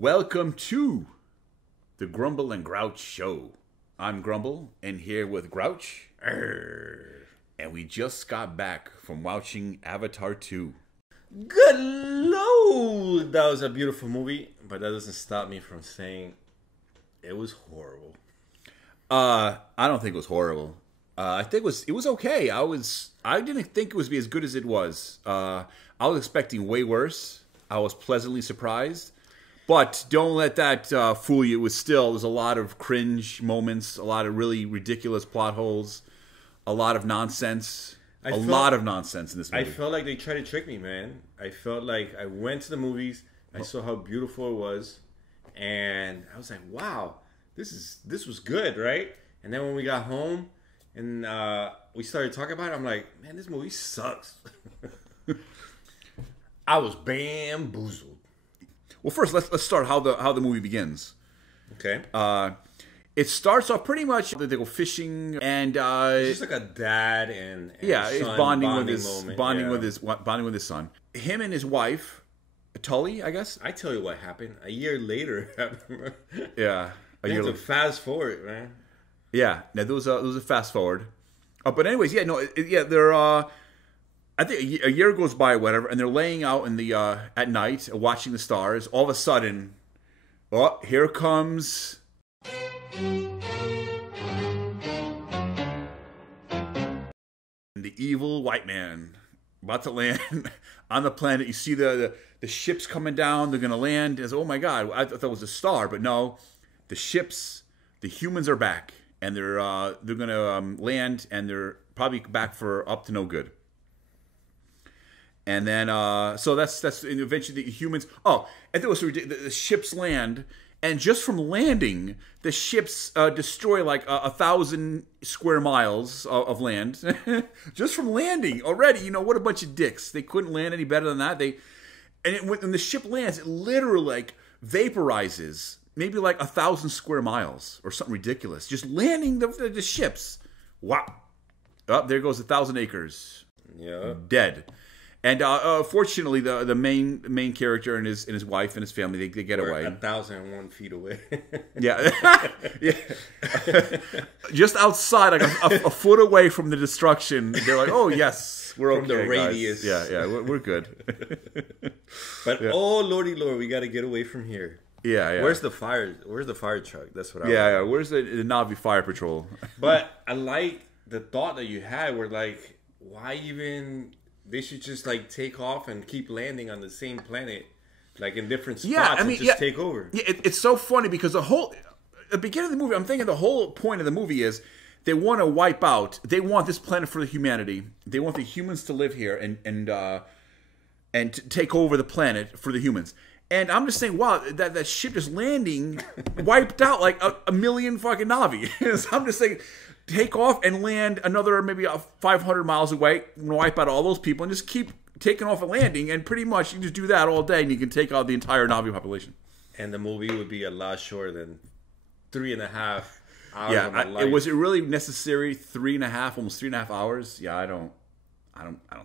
Welcome to the Grumble and Grouch show. I'm Grumble, and here with Grouch. And we just got back from watching Avatar 2. Good Lord! That was a beautiful movie, but that doesn't stop me from saying it was horrible. I don't think it was horrible. I think it was okay. I didn't think it was as good as it was. I was expecting way worse. I was pleasantly surprised. But don't let that fool you. It was there's a lot of cringe moments, a lot of really ridiculous plot holes, a lot of nonsense. A lot of nonsense in this movie. I felt like they tried to trick me, man. I felt like I went to the movies, I saw how beautiful it was, and I was like, wow, this was good, right? And then when we got home and we started talking about it, I'm like, man, this movie sucks. I was bamboozled. Well, first let's start how the movie begins. Okay. It starts off pretty much they go fishing and it's just like a dad and it's son bonding with his son. Him and his wife, Tully, I guess. I tell you what happened a year later. Yeah, a year. Fast forward, man. Yeah, now there was a fast forward. But anyways, they're. I think a year goes by, or whatever, and they're laying out in the at night, watching the stars. All of a sudden, here comes the evil white man about to land on the planet. You see the ships coming down. They're going to land. As oh my god, I thought it was a star, but no, the humans are back, and they're going to land, and they're probably back for up to no good. And then, so that's and eventually the humans. Oh, and there was the ships land, and just from landing, the ships destroy like 1,000 square miles of land. Just from landing already, what a bunch of dicks! They couldn't land any better than that. When the ship lands, it literally like vaporizes maybe like 1,000 square miles or something ridiculous. Just landing the ships. Wow! Oh, there goes 1,000 acres. Yeah, dead. And fortunately, the main character and his wife and his family they get away. 1,001 feet away. Yeah, yeah. Just outside, like a foot away from the destruction. They're like, "Oh yes, we're okay." From the radius. Guys. Yeah, we're good. But oh lordy lord, we got to get away from here. Yeah. Where's the fire truck? That's what I. Yeah. Where's the Na'vi fire patrol? But I like the thought that you had. Where like, why even? They should just like take off and keep landing on the same planet, like in different spots, and just take over. Yeah, it's so funny because the beginning of the movie, I'm thinking the whole point of the movie is they want to wipe out. They want this planet for the humanity. They want the humans to live here and to take over the planet for the humans. And I'm just saying, wow, that ship just landing wiped out like a million fucking Na'vi. So I'm just saying. Take off and land another maybe 500 miles away, wipe out all those people, and just keep taking off and landing. And pretty much you just do that all day, and you can take out the entire Na'vi population. And the movie would be a lot shorter than 3.5 hours. Yeah, of my life. Was it really necessary? 3.5, almost 3.5 hours? Yeah, I don't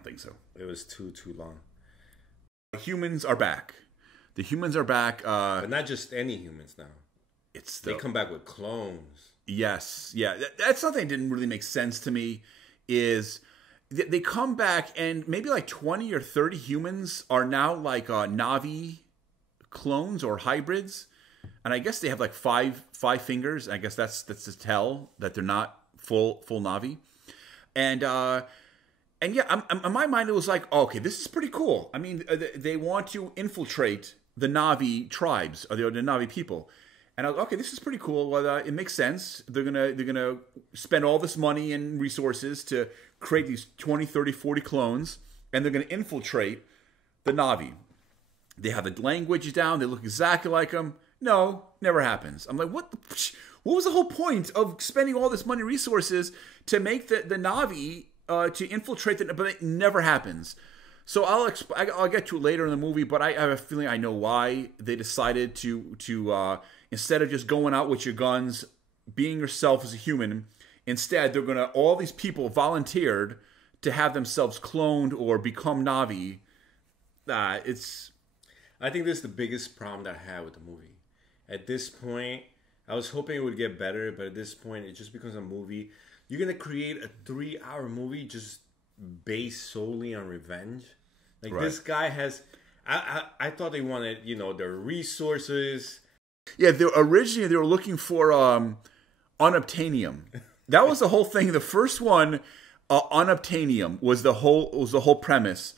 think so. It was too long. Humans are back. The humans are back, but not just any humans now. They come back with clones. Yes, yeah. That's something that didn't really make sense to me, is they come back and maybe like 20 or 30 humans are now like Na'vi clones or hybrids. And I guess they have like five fingers. I guess that's to tell that they're not full Na'vi. And yeah, in my mind it was like, okay, this is pretty cool. I mean, they want to infiltrate the Na'vi tribes or the Na'vi people. And I was okay. This is pretty cool. Well, it makes sense. They're gonna spend all this money and resources to create these 20, 30, 40 clones, and they're gonna infiltrate the Na'vi. They have the language down. They look exactly like them. No, never happens. I'm like, what was the whole point of spending all this money and resources to make the Na'vi to infiltrate them? But it never happens. So I'll get to it later in the movie, but I have a feeling I know why they decided to instead of just going out with your guns, being yourself as a human, instead they're all these people volunteered to have themselves cloned or become Na'vi. I think this is the biggest problem that I had with the movie. At this point, I was hoping it would get better, but at this point, it just becomes a movie. You're gonna create a 3-hour movie just based solely on revenge. Like this guy has. I thought they wanted, their resources. Yeah, originally they were looking for unobtainium. That was the whole thing. The first one, unobtainium, was the whole premise.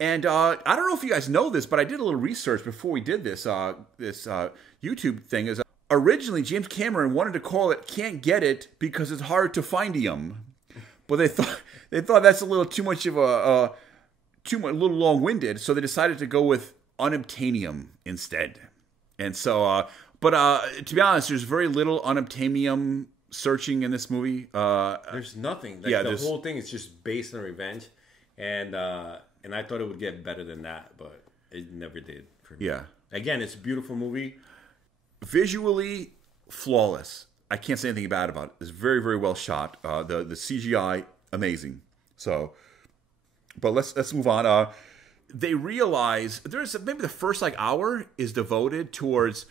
And I don't know if you guys know this, but I did a little research before we did this YouTube thing. Is originally James Cameron wanted to call it "Can't Get It" because it's hard to findium, but they thought that's a little too much of a little long-winded, so they decided to go with unobtainium instead. And so, but to be honest, there's very little unobtainium searching in this movie. There's nothing. The whole thing is just based on revenge, and I thought it would get better than that, but it never did for me. Yeah. Again, it's a beautiful movie. Visually Flawless. I can't say anything bad about it. It's very, very well shot. The CGI, amazing. So, but let's move on. They realize there's maybe the first hour is devoted towards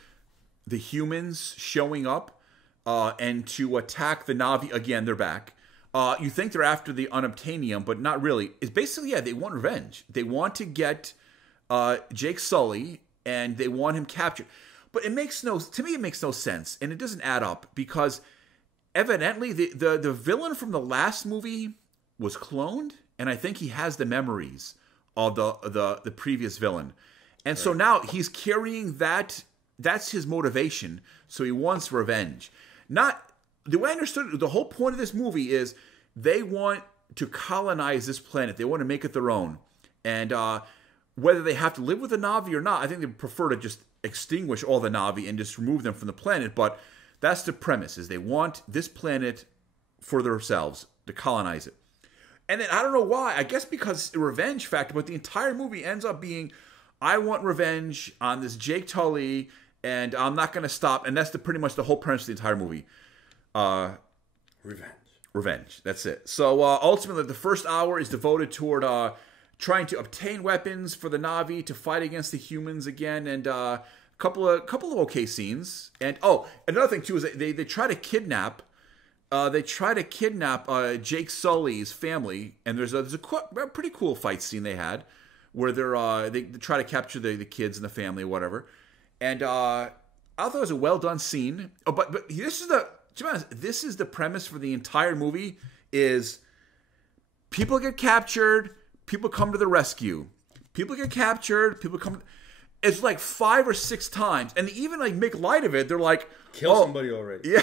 the humans showing up and to attack the Na'vi again. They're back. You think they're after the unobtainium, but not really. It's basically, they want revenge. They want to get Jake Sully, and they want him captured. But it makes no sense, and it doesn't add up, because evidently the villain from the last movie was cloned, and I think he has the memories of the previous villain. And so now he's carrying that. That's his motivation. So he wants revenge. Not the way I understood it, the whole point of this movie is they want to colonize this planet. They want to make it their own. And whether they have to live with the Na'vi or not, I think they prefer to just extinguish all the Na'vi and just remove them from the planet. But that's the premise, is they want this planet for themselves, to colonize it. And then I don't know why. I guess because the revenge factor, but the entire movie ends up being, I want revenge on this Jake Tully, and I'm not going to stop. And that's pretty much the whole premise of the entire movie. Revenge. That's it. So ultimately, the first hour is devoted toward trying to obtain weapons for the Na'vi to fight against the humans again, and a couple of okay scenes. And another thing too is they try to kidnap. Jake Sully's family, and there's a pretty cool fight scene they had where they try to capture the kids and the family or whatever. And I thought it was a well done scene. Oh, but this is the premise for the entire movie: is people get captured, people come to the rescue. People get captured, people come. It's like 5 or 6 times, and they even make light of it. They're like, kill somebody already. Yeah,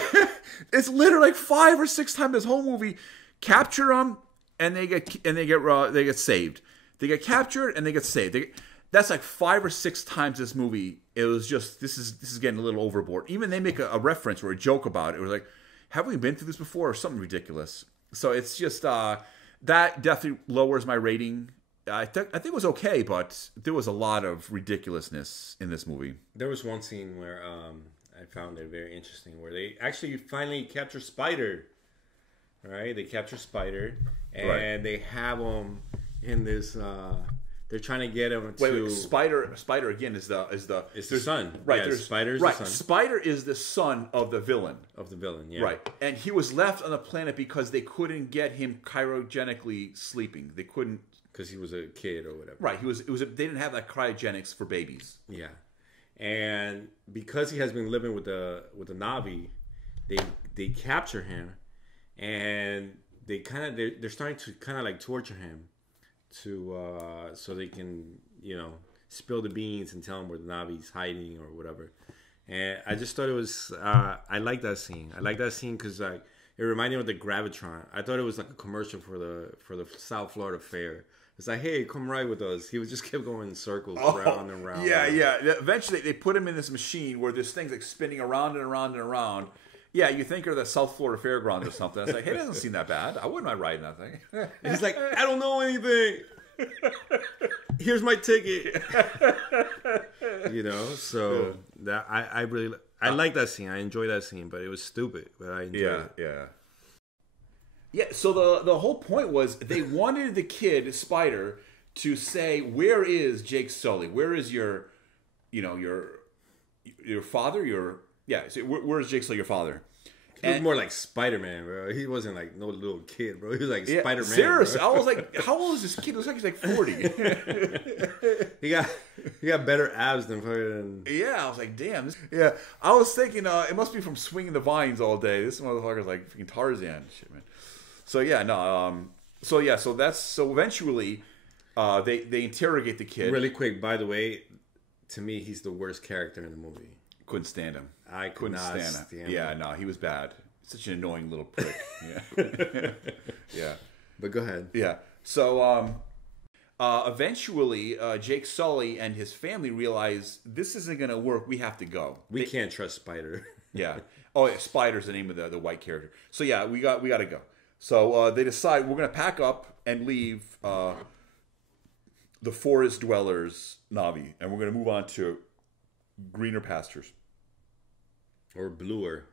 it's literally 5 or 6 times this whole movie. Capture them, and they get saved. They get captured and they get saved. That's 5 or 6 times this movie. It was just this is getting a little overboard. Even they make a reference or a joke about it. It was like, have we been through this before, or something ridiculous? So it's just that definitely lowers my rating. I think it was okay, but there was a lot of ridiculousness in this movie. There was one scene where I found it very interesting, where they actually finally capture Spider. Right? They capture Spider, and they have him in this. They're trying to get him to. Wait, Spider again is the son, right? Yeah, Spider's the son. Spider is the son of the villain. Yeah. Right, and he was left on the planet because they couldn't get him cryogenically sleeping. They couldn't. Because he was a kid or whatever. Right. They didn't have that cryogenics for babies. Yeah. And because he has been living with the Na'vi, they capture him, and they're starting to kind of torture him so they can spill the beans and tell him where the Na'vi's hiding or whatever. And I just thought it was I like that scene. I like that scene because it reminded me of the Gravitron. I thought it was like a commercial for the South Florida Fair. It's like, hey, come ride with us. He just kept going in circles, round and round. Yeah. Eventually, they put him in this machine where this thing's spinning around and around and around. Yeah, you think of the South Florida Fairground or something. It's like, hey, it doesn't seem that bad. I wouldn't mind riding that thing. And he's like, I don't know anything. Here's my ticket. So that I really like that scene. I enjoy that scene, but it was stupid. But I enjoyed it. Yeah, so the whole point was they wanted the kid, Spider, to say, where is Jake Sully? Where is your your father, So where's Jake Sully, your father? He was more like Spider-Man, bro. He wasn't like no little kid, bro. He was like Spider-Man. Seriously, bro. I was like, how old is this kid? It looks like he's like 40. he got better abs than fucking. Yeah, I was like, damn. Yeah, I was thinking it must be from swinging the vines all day. This motherfucker's like freaking Tarzan and shit, man. So yeah, no. So eventually, they interrogate the kid. Really quick, by the way, to me, he's the worst character in the movie. Couldn't stand him. I couldn't stand him. Yeah, no, he was bad. Such an annoying little prick. Yeah. Yeah. But go ahead. Yeah. So eventually, Jake Sully and his family realize this isn't going to work. We have to go. We can't trust Spider. Yeah. Oh, yeah, Spider's the name of the white character. So yeah, we got to go. So they decide we're going to pack up and leave the forest dwellers, Navi, and we're going to move on to greener pastures. Or bluer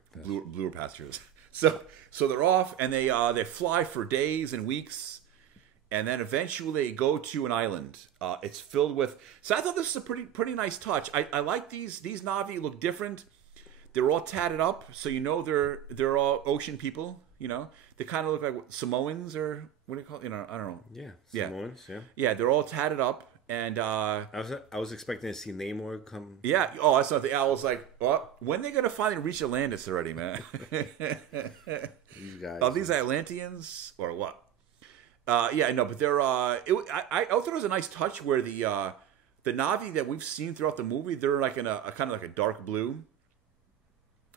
pastures. So they're off and they fly for days and weeks, and then eventually they go to an island. It's filled with. So I thought this was a pretty nice touch. I like these Navi look different. They're all tatted up, so they're all ocean people. They kind of look like Samoans or what do you call it? I don't know. Yeah, Samoans. Yeah. Yeah, they're all tatted up. And I was expecting to see Namor come. Yeah. Oh, that's something. I was like, well, when they gonna finally reach Atlantis already, man? These guys. Are these Atlanteans or what? Yeah, no, but they're. I thought it was a nice touch where the Na'vi that we've seen throughout the movie, they're like in a kind of like a dark blue.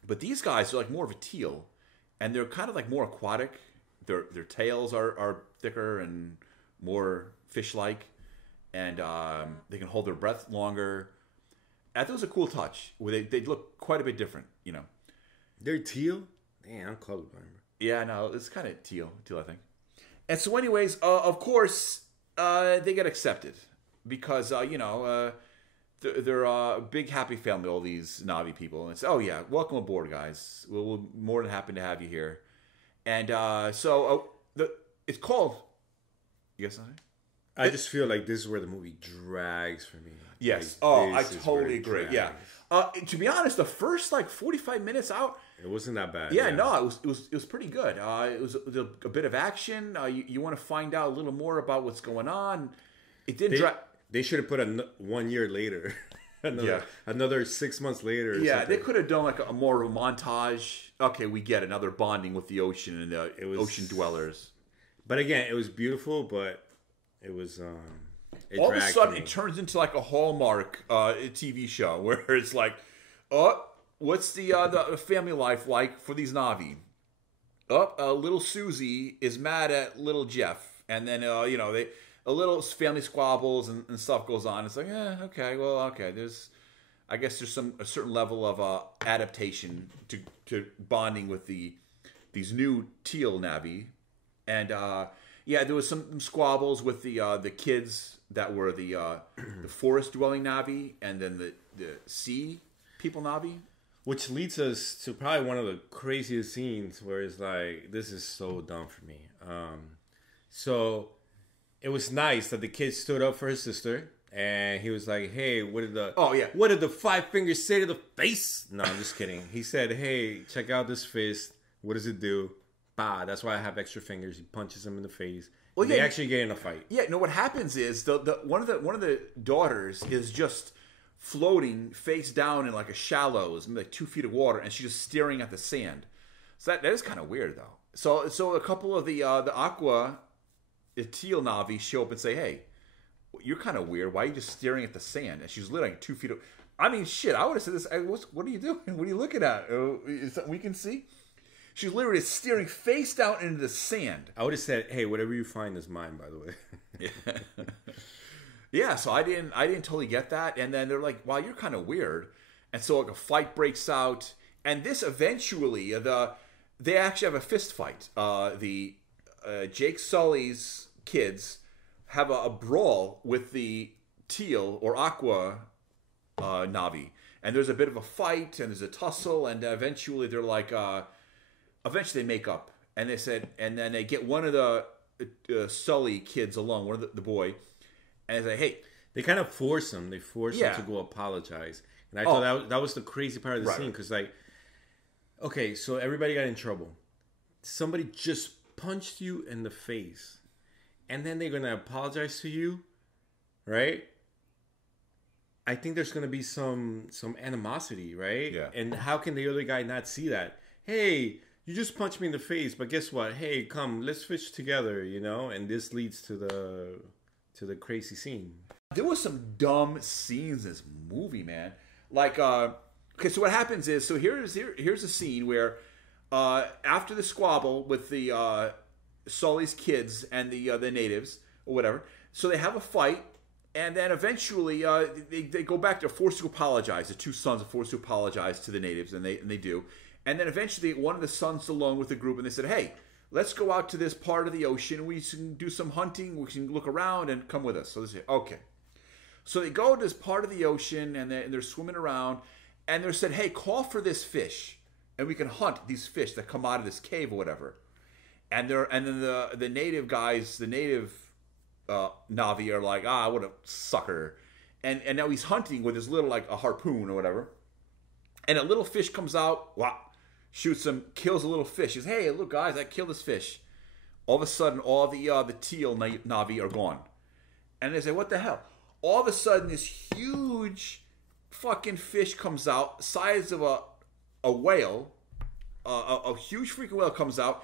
But these guys are like more of a teal, and they're kind of like more aquatic. Their tails are thicker and more fish-like. And they can hold their breath longer. I thought it was a cool touch. Where they look quite a bit different, They're teal? Damn, I'm colorblind. Yeah, no, it's kind of teal, I think. And so anyways, of course, they get accepted. Because, they're a big happy family, all these Na'vi people. And it's, oh yeah, welcome aboard, guys. We're more than happy to have you here. And it's called... You guess something? I just feel like this is where the movie drags for me. Yes. I totally agree. Yeah. To be honest, the first 45 minutes out, it wasn't that bad. Yeah, no, it was pretty good. It was a bit of action. You want to find out a little more about what's going on. It didn't drag. They should have put 1 year later. Another 6 months later. Yeah, they could have done a more of a montage. Okay, we get another bonding with the ocean and the ocean dwellers. But again, it was beautiful, but it was all of a sudden it turns into like a Hallmark TV show where it's like, what's the family life like for these Na'vi? Little Susie is mad at little Jeff, and then a little family squabbles and stuff goes on. It's like, okay. I guess there's a certain level of adaptation to bonding with these new teal Na'vi, and there was some squabbles with the kids that were the forest dwelling Na'vi, and then the sea people Na'vi. Which leads us to probably one of the craziest scenes where it's like, this is so dumb for me. So it was nice that the kid stood up for his sister, and he was like, hey, what did the 5 fingers say to the face? No, I'm just kidding. He said, hey, check out this fist. What does it do? Bah, that's why I have extra fingers. He punches him in the face. Well, they actually get in a fight. Yeah, no, what happens is one of the daughters is just floating face down in like a shallows, maybe like 2 feet of water, and she's just staring at the sand. So that is kind of weird, though. So a couple of the teal Na'vi show up and say, hey, you're kind of weird. Why are you just staring at the sand? And she's literally like 2 feet. I mean, shit, I would have said this. What are you doing? What are you looking at? Is something we can see? She's literally staring face down into the sand. I would have said, hey, whatever you find is mine, by the way. Yeah, so I didn't totally get that. And then they're like, wow, you're kind of weird. And so like a fight breaks out. And this eventually, they actually have a fist fight. Jake Sully's kids have a brawl with the teal or aqua Na'vi. And there's a bit of a fight, and there's a tussle, and eventually they're like... Eventually they make up, and they said, and then they get one of the Sully kids along, one of the boy, and they say, hey, They kind of force him. They force him to go apologize. And I thought that was the crazy part of the scene. Because, like, okay, so everybody got in trouble. Somebody just punched you in the face. And then they're going to apologize to you, right? I think there's going to be some animosity, right? Yeah. And how can the other guy not see that? Hey, you just punched me in the face, but guess what? Hey, come, let's fish together, you know? And this leads to the crazy scene. There was some dumb scenes in this movie, man. Like, okay, so what happens is, so here's a scene where after the squabble with the Sully's kids and the natives or whatever, so they have a fight, and then eventually they go back to forced to apologize. The two sons are forced to apologize to the natives, and they do. And then eventually one of the sons alone with the group, and they said, hey, let's go out to this part of the ocean. We can do some hunting. We can look around and come with us. So they say, okay. So they go to this part of the ocean, and they're swimming around, and they're said, hey, call for this fish, and we can hunt these fish that come out of this cave or whatever. And then the native guys, the native Navi are like, what a sucker. And now he's hunting with his little, like, a harpoon or whatever. And a little fish comes out, wow, shoots him, kills a little fish. He says, hey, look, guys, I killed this fish. All of a sudden, all the teal Navi are gone. And they say, what the hell? All of a sudden, this huge fucking fish comes out, size of a whale. A huge freaking whale comes out.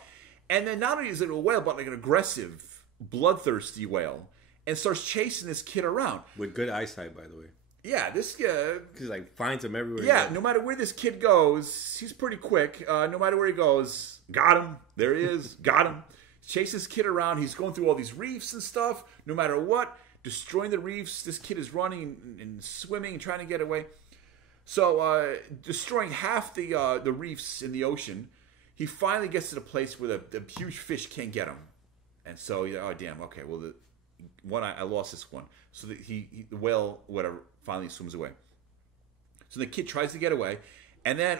And then not only is it a whale, but like an aggressive, bloodthirsty whale. And starts chasing this kid around. With good eyesight, by the way. Yeah, this guy... Because, like, finds him everywhere. Yeah, no matter where this kid goes, he's pretty quick. No matter where he goes, got him. There he is. Got him. Chases this kid around. He's going through all these reefs and stuff. No matter what. Destroying the reefs. This kid is running and swimming and trying to get away. So, destroying half the reefs in the ocean. He finally gets to the place where the huge fish can't get him. And so, oh, damn, okay, well, I lost this one. So the whale, whatever, finally swims away. So the kid tries to get away, and then,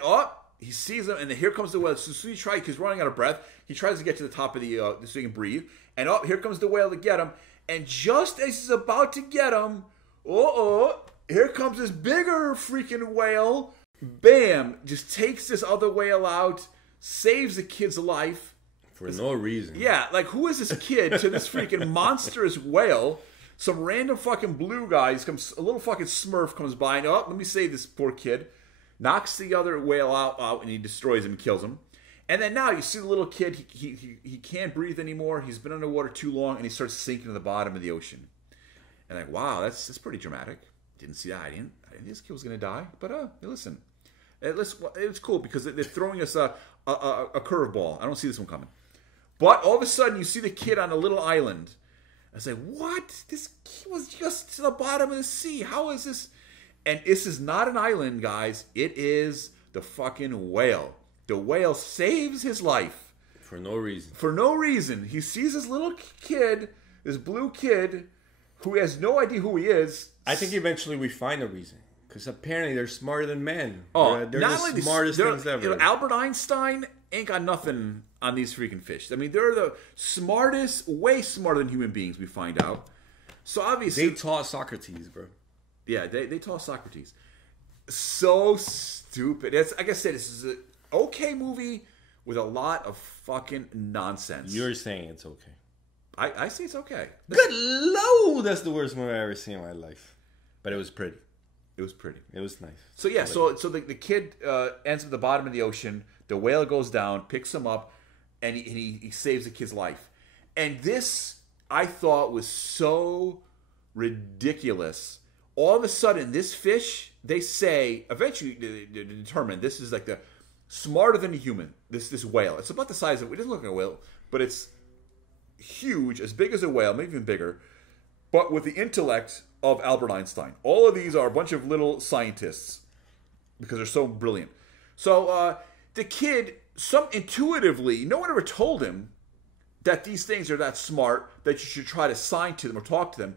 he sees him, and then here comes the whale. So he tries, he's running out of breath. He tries to get to the top of so he can breathe. And here comes the whale to get him. And just as he's about to get him, here comes this bigger freaking whale. Bam! Just takes this other whale out, saves the kid's life. For no reason. Yeah, like, who is this kid to this freaking monstrous whale? Some random fucking blue guy, a little fucking smurf comes by, and, let me save this poor kid. Knocks the other whale out, and he destroys him and kills him. And then now you see the little kid, he can't breathe anymore. He's been underwater too long, and he starts sinking to the bottom of the ocean. And like, wow, that's pretty dramatic. Didn't see that. I didn't think this kid was going to die. But listen, it's cool because they're throwing us a curveball. I don't see this one coming. But all of a sudden, you see the kid on a little island. I say, what? This kid was just to the bottom of the sea. How is this? And this is not an island, guys. It is the fucking whale. The whale saves his life. For no reason. For no reason. He sees this little kid, this blue kid, who has no idea who he is. I think eventually we find a reason. Because apparently they're smarter than men. Oh, they're the smartest things ever. Albert Einstein ain't got nothing on these freaking fish. I mean, they're the smartest, way smarter than human beings, we find out. So obviously... They taught Socrates, bro. Yeah, they taught Socrates. So stupid. Like I said, this is an okay movie with a lot of fucking nonsense. You're saying it's okay. I say it's okay. Good Lord! That's the worst movie I've ever seen in my life. But it was pretty. It was pretty. It was nice. So yeah, so the kid ends at the bottom of the ocean. The whale goes down, picks him up, and he saves the kid's life. And this, I thought, was so ridiculous. All of a sudden, this fish, they say, eventually they determine this is like the smarter than a human. This whale. It's about the size of, it doesn't look like a whale, but it's huge, as big as a whale, maybe even bigger, but with the intellect of Albert Einstein. All of these are a bunch of little scientists because they're so brilliant. So the kid, intuitively, no one ever told him that these things are that smart that you should try to sign to them or talk to them.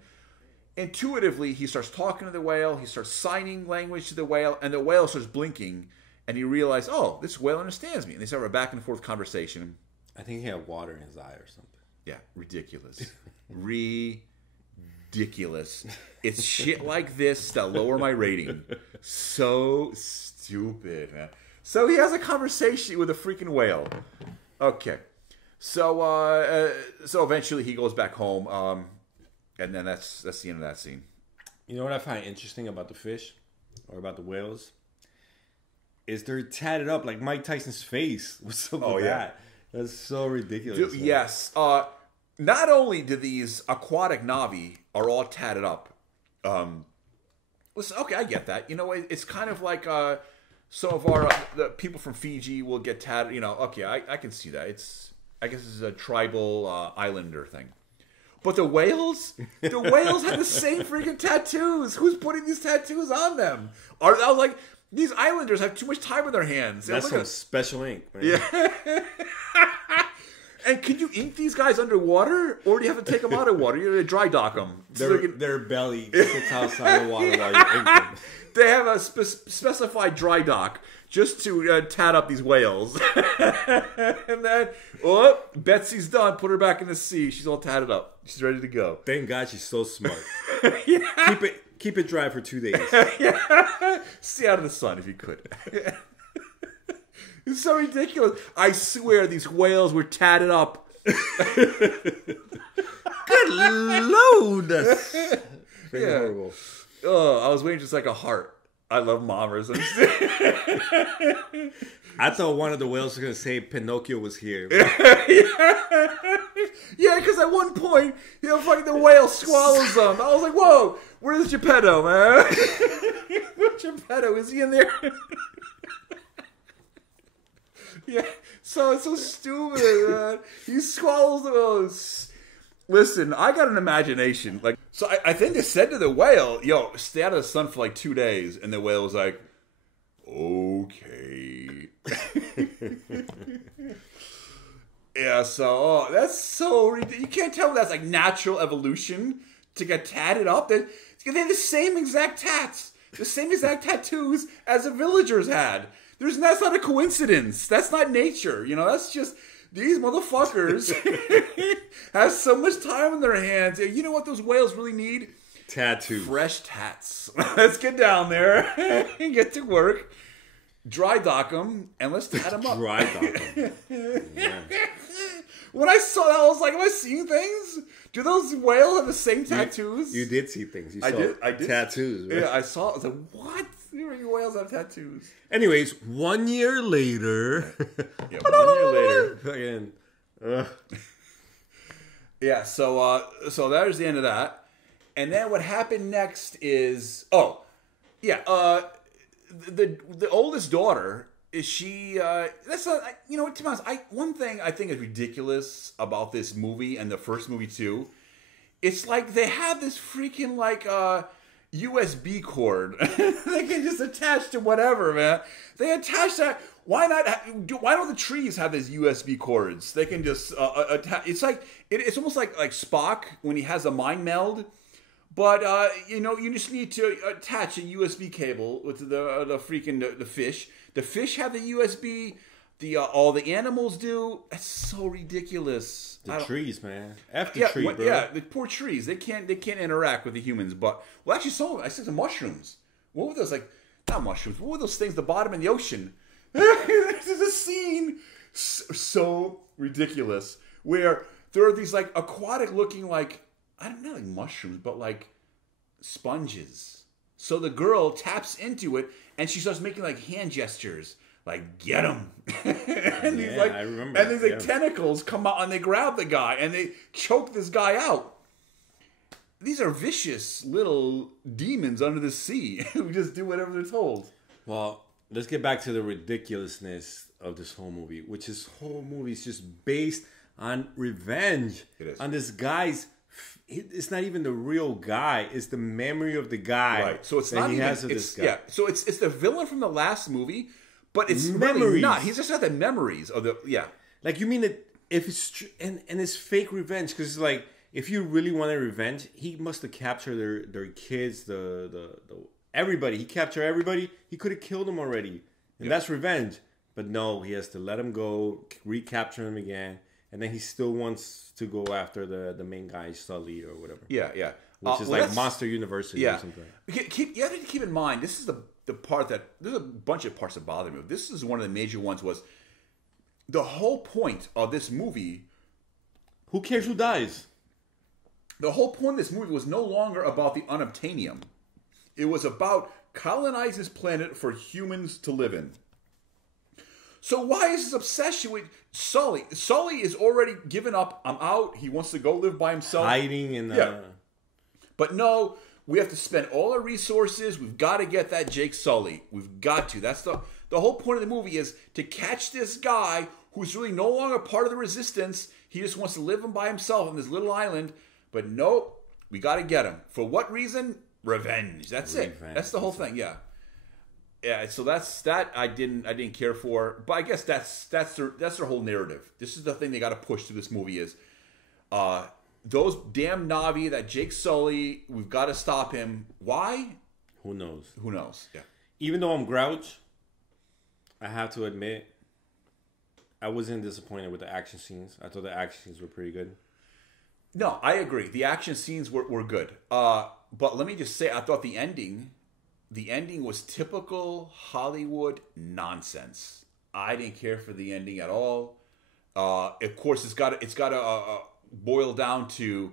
Intuitively, he starts talking to the whale, he starts signing language to the whale, and the whale starts blinking, and he realized, oh, this whale understands me. And they start a back and forth conversation. I think he had water in his eye or something. Yeah, ridiculous. Ridiculous. ridiculous. It's shit like this that lower my rating. So stupid, man. So he has a conversation with a freaking whale. Okay. So eventually he goes back home, and then that's the end of that scene. You know what I find interesting about the fish, or about the whales, is they're tatted up like Mike Tyson's face. What's up with that? That's so ridiculous. Dude, yes. Not only do these aquatic Navi are all tatted up. Listen, okay, I get that. You know, it's kind of like some of the people from Fiji will get tatted. You know, okay, I can see that. I guess it's a tribal islander thing. But the whales have the same freaking tattoos. Who's putting these tattoos on them? I was like, these islanders have too much time on their hands. That's some special ink, man. Yeah. And can you ink these guys underwater, or do you have to take them out of water? You have to dry dock them. Their belly sits outside the water while you ink them. They have a specified dry dock just to tat up these whales. And then, Betsy's done. Put her back in the sea. She's all tatted up. She's ready to go. Thank God she's so smart. Yeah. Keep it dry for 2 days. Yeah. Stay out of the sun if you could. It's so ridiculous. I swear these whales were tatted up. Good Lord. That's horrible. Oh, I was waiting just like a heart. I love mammers. I thought one of the whales was going to say Pinocchio was here. Yeah, because at one point, fucking the whale swallows them. I was like, whoa, where's Geppetto, man? Where's Geppetto? Is he in there? Yeah, so it's so stupid, man. He swallows those. Listen, I got an imagination. Like, so I think they said to the whale, "Yo, stay out of the sun for like 2 days," and the whale was like, "Okay." Yeah, so that's so ridiculous. You can't tell me that's like natural evolution to get tatted up. They have the same exact tats, the same exact tattoos as the villagers had. That's not a coincidence. That's not nature. That's just these motherfuckers have so much time on their hands. You know what those whales really need? Tattoos. Fresh tats. Let's get down there and get to work. Dry dock them and let's tat them up. Dry dock them. Yeah. When I saw that, I was like, am I seeing things? Do those whales have the same tattoos? You did see things. You saw I did. Tattoos. Right? Yeah, I saw it. I was like, what? Whales have tattoos. Anyways, 1 year later. Yeah, 1 year later. Fucking. Yeah, so there's the end of that. And then what happened next is, the oldest daughter is she. That's not, to be honest, one thing I think is ridiculous about this movie and the first movie too. It's like they have this freaking USB cord. They can just attach to whatever, man. They attach that. Why don't the trees have these USB cords? They can just attach. It's like it's almost like Spock when he has a mind meld. But you just need to attach a USB cable with the fish. The fish have the USB. All the animals do. That's so ridiculous. The trees, man. Tree, bro. Yeah, the poor trees. They can't interact with the humans. But actually, I said some mushrooms. What were those? Like, not mushrooms. What were those things? The bottom in the ocean. There's a scene so ridiculous where there are these like aquatic looking like, I don't know, like mushrooms, but like sponges. So the girl taps into it and she starts making like hand gestures. Like, get him. And I remember. And these tentacles come out and they grab the guy and they choke this guy out. These are vicious little demons under the sea who just do whatever they're told. Well, let's get back to the ridiculousness of this whole movie, which this whole movie is just based on revenge. It is. On this guy's. It's not even the real guy. It's the memory of the guy. Right. So it's not even. This guy. Yeah. So it's the villain from the last movie. But it's memories. Really not. He's just got the memories of the Like, you mean that if it's and it's fake revenge, because it's like, if you really wanted revenge, he must have captured their kids, the everybody. He captured everybody. He could have killed them already, and that's revenge. But no, he has to let him go, recapture him again, and then he still wants to go after the main guy, Sully or whatever. Yeah. which is like Monster University or something. You have to keep in mind, this is the part that, there's a bunch of parts that bother me. This is one of the major ones, was the whole point of this movie. Who cares who dies? The whole point of this movie was no longer about the unobtainium. It was about colonizing this planet for humans to live in. So why is this obsession with Sully? Sully is already given up. I'm out. He wants to go live by himself. Hiding in the... Yeah. But no, we have to spend all our resources. We've got to get that Jake Sully. We've got to. That's the whole point of the movie, is to catch this guy who's really no longer part of the resistance. He just wants to live by himself on this little island. But no, we got to get him. For what reason? Revenge. That's it. That's the whole thing. Yeah. Yeah, so that I didn't care for, but I guess that's their whole narrative. This is the thing they got to push through this movie, is those damn Na'vi, that Jake Sully, we've got to stop him. Why? Who knows? Who knows? Yeah. Even though I'm Grouch, I have to admit, I wasn't disappointed with the action scenes. I thought the action scenes were pretty good. No, I agree. The action scenes were good. But let me just say, I thought the ending was typical Hollywood nonsense. I didn't care for the ending at all. Of course, it's got to boil down to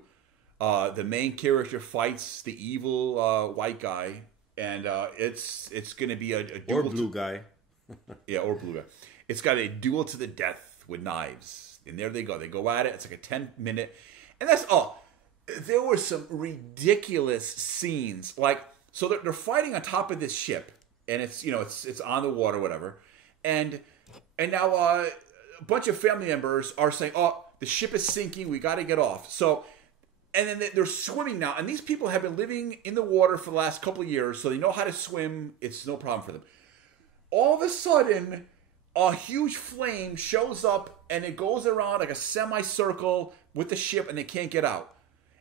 the main character fights the evil white guy, and it's going to be a duel, or blue guy. Yeah, or blue guy. It's got a duel to the death with knives, and there they go. They go at it. It's like a 10-minute, and that's all. There were some ridiculous scenes, like. So they're fighting on top of this ship, and it's on the water, whatever, and now a bunch of family members are saying, "Oh, the ship is sinking. We got to get off." So, and then they're swimming now, and these people have been living in the water for the last couple of years, so they know how to swim. It's no problem for them. All of a sudden, a huge flame shows up, and it goes around like a semicircle with the ship, and they can't get out,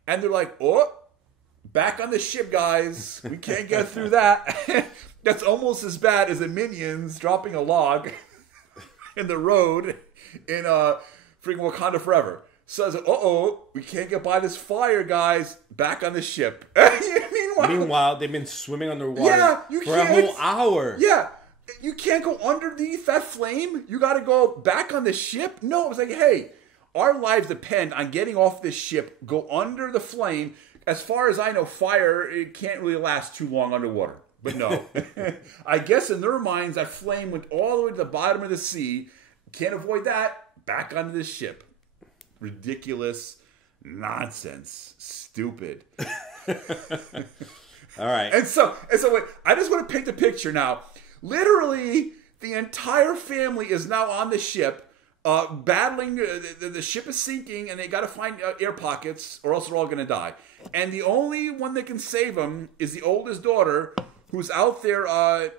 and they're like, "Oh." Back on the ship, guys. We can't get through that. That's almost as bad as the Minions dropping a log in the road in freaking Wakanda Forever. So I was like, we can't get by this fire, guys. Back on the ship. Meanwhile, they've been swimming underwater for a whole hour. Yeah. You can't go underneath that flame. You got to go back on the ship. No, it was like, hey, our lives depend on getting off this ship, go under the flame. As far as I know, fire, it can't really last too long underwater. But no. I guess in their minds, that flame went all the way to the bottom of the sea. Can't avoid that. Back onto the ship. Ridiculous. Nonsense. Stupid. All right. And so wait, I just want to paint the picture now. Literally, the entire family is now on the ship. Battling, the ship is sinking, and they got to find air pockets, or else they're all going to die. And the only one that can save them is the oldest daughter, who's out there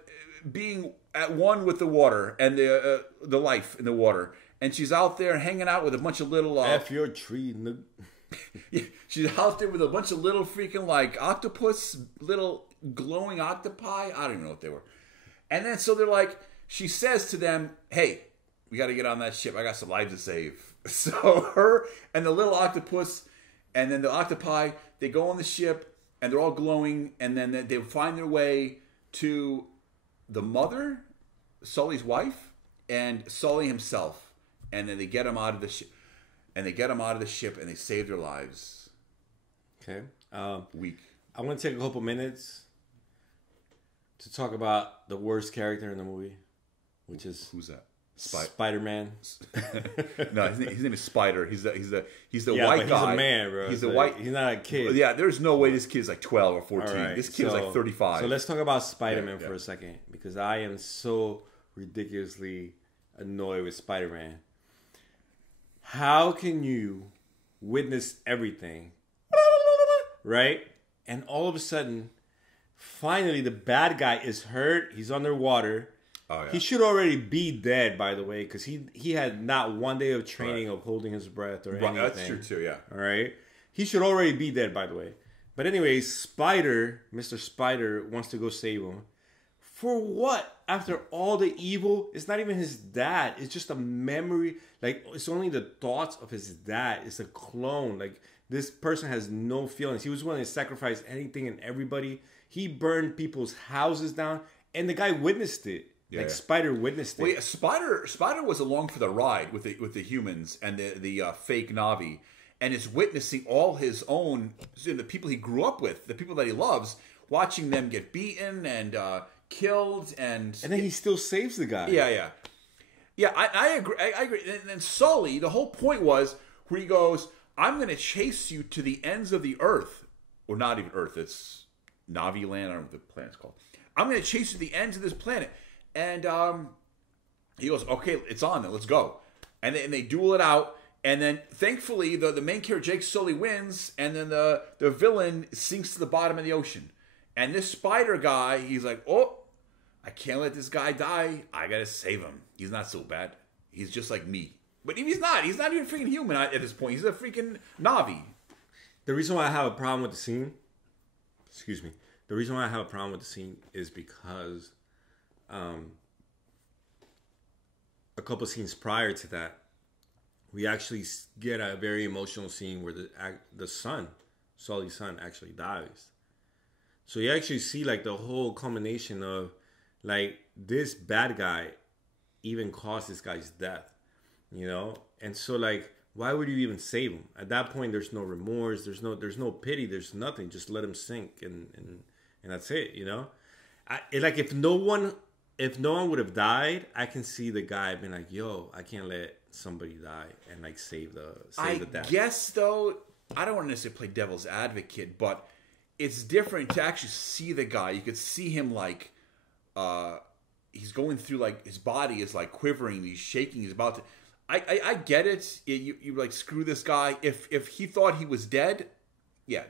being at one with the water and the life in the water. And she's out there hanging out with a bunch of little F your tree. Yeah, she's out there with a bunch of little freaking like octopus, little glowing octopi. I don't even know what they were. And then so they're like, she says to them, "Hey, we got to get on that ship. I got some lives to save." So her and the little octopus and then the octopi, they go on the ship and they're all glowing. And then they find their way to the mother, Sully's wife, and Sully himself. And then they get him out of the ship. And they get him out of the ship and they save their lives. Okay. Weak. I want to take a couple minutes to talk about the worst character in the movie, which is... Who's that? Spider-Man. No, his name is Spider. He's the yeah, white but guy. He's a man, bro. He's white. He's not a kid. Yeah, there's no way this kid's like 12 or 14. Right, this kid is like 35. So let's talk about Spider-Man for a second, because I am so ridiculously annoyed with Spider-Man. How can you witness everything, right? And all of a sudden, finally, the bad guy is hurt. He's underwater. Oh, yeah. He should already be dead, by the way, because he had not one day of training of holding his breath or anything. That's true too, yeah. All right? He should already be dead, by the way. But anyways, Mr. Spider wants to go save him. For what? After all the evil, it's not even his dad. It's just a memory. Like, it's only the thoughts of his dad. It's a clone. Like, This person has no feelings. He was willing to sacrifice anything and everybody. He burned people's houses down, and the guy witnessed it. Yeah, like yeah. Spider witnessed it. Well, yeah, Spider was along for the ride with the humans and the fake Navi, and is witnessing all his own, the people he grew up with, the people that he loves, watching them get beaten and killed, and then he still saves the guy. Yeah. I agree. I agree. And then Sully, the whole point was where he goes, "I'm going to chase you to the ends of the earth," or not even Earth. It's Navi land. I don't know what the planet's called. "I'm going to chase you to the ends of this planet." And he goes, "Okay, it's on then. Let's go." And they duel it out. And then, thankfully, the main character, Jake Sully, wins. And then the villain sinks to the bottom of the ocean. And this Spider guy, he's like, "Oh, I can't let this guy die. I got to save him. He's not so bad. He's just like me." But he's not. He's not even freaking human at this point. He's a freaking Navi. The reason why I have a problem with the scene... Excuse me. The reason why I have a problem with the scene is because... a couple scenes prior to that, we actually get a very emotional scene where the son, Sully's son, actually dies. So you actually see like the whole culmination of like this bad guy even caused this guy's death, you know? And so like, why would you even save him? At that point, there's no remorse, there's no pity, there's nothing. Just let him sink and that's it, you know? If no one would have died, I can see the guy being like, "Yo, I can't let somebody die," and like save the death. I guess though, I don't want to necessarily play devil's advocate, but it's different to actually see the guy. You could see him like, he's going through, like his body is like quivering, he's shaking, he's about to. I get it. You like, screw this guy. If he thought he was dead, yeah,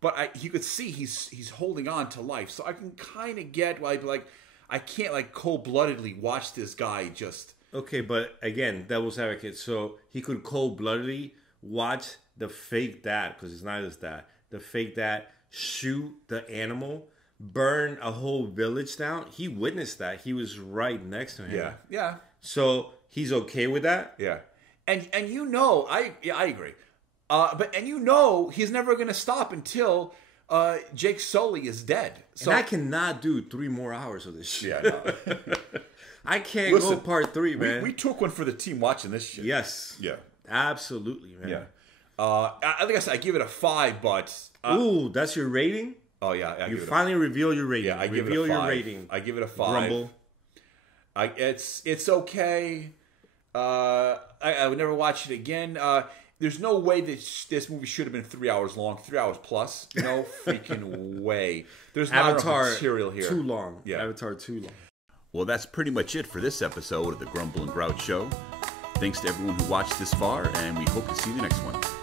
but you could see he's holding on to life, so I can kind of get why I'd be like, I can't like cold-bloodedly watch this guy just... Okay, but again, devil's advocate. So he could cold-bloodedly watch the fake dad, because it's not his dad, the fake dad shoot the animal, burn a whole village down. He witnessed that. He was right next to him. Yeah. So he's okay with that? Yeah. And you know, I agree. But you know he's never going to stop until... Jake Sully is dead. So, and I cannot do 3 more hours of this shit. Yeah, no. I can't go part 3, man. We took one for the team watching this shit. Yes. Yeah. Absolutely, man. Yeah. I think I give it a 5, but... ooh, that's your rating? Oh, yeah. You finally reveal your rating. Yeah, I give reveal it a 5. Your rating. I give it a 5. Grumble. It's okay. I would never watch it again. There's no way that this movie should have been 3 hours long, 3 hours plus. No freaking way. There's not enough material here. Too long. Yeah. Avatar too long. Well, that's pretty much it for this episode of the Grumble and Grouch Show. Thanks to everyone who watched this far, and we hope to see you in the next one.